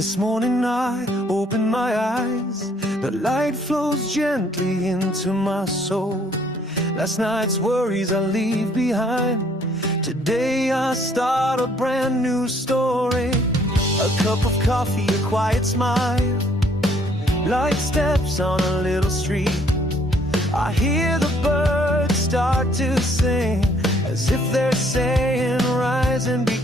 This morning I open my eyes, the light flows gently into my soul. Last night's worries I leave behind. Today I start a brand new story. A cup of coffee, a quiet smile, light steps on a little street. I hear the birds start to sing, as if they're saying rise and be